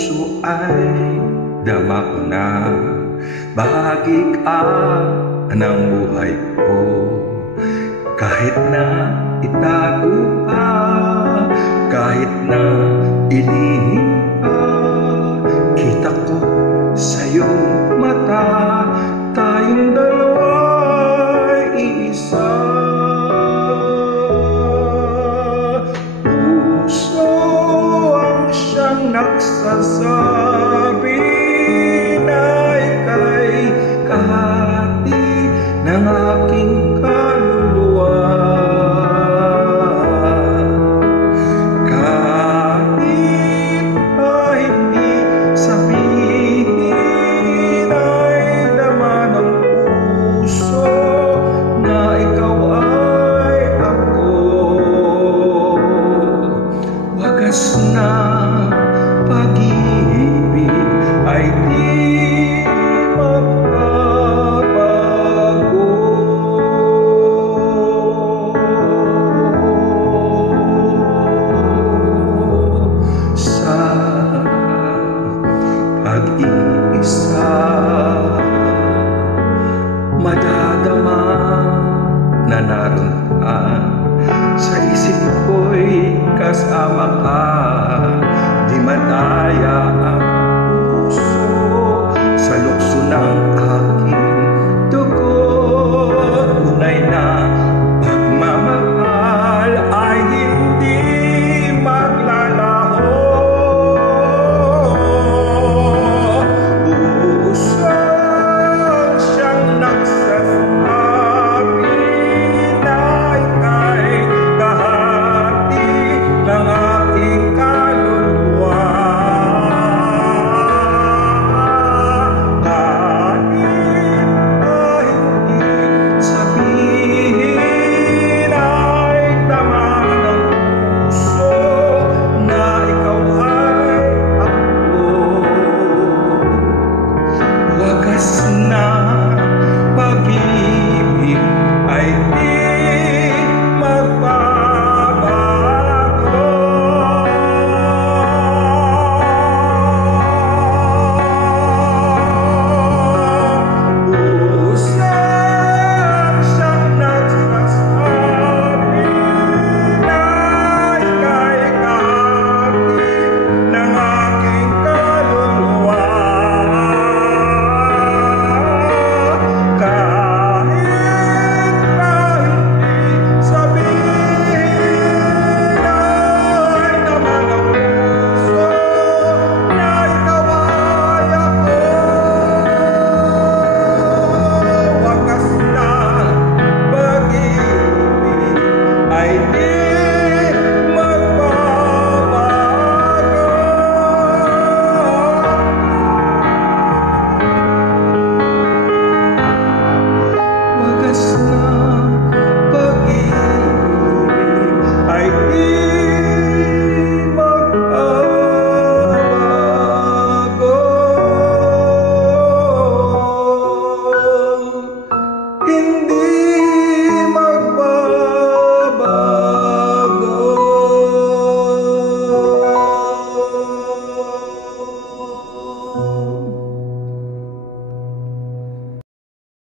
puso ay dama ko na bahagi ka ng buhay ko. Kahit na itago pa, kahit na ilihim pa, kita ko sa iyong mata, tayong dalawa'y iisa. Puso ang siyang nagsasabi na ika'y kahati ng aking kaluluwa. Kahit pa hindi sabihin ay dama ng puso na ikaw ay ako. Wagas na pag-ibig ay di magbabago. Sa pag-iisa madadama na naroon ka, sa isip ko'y kasama ka, di madaya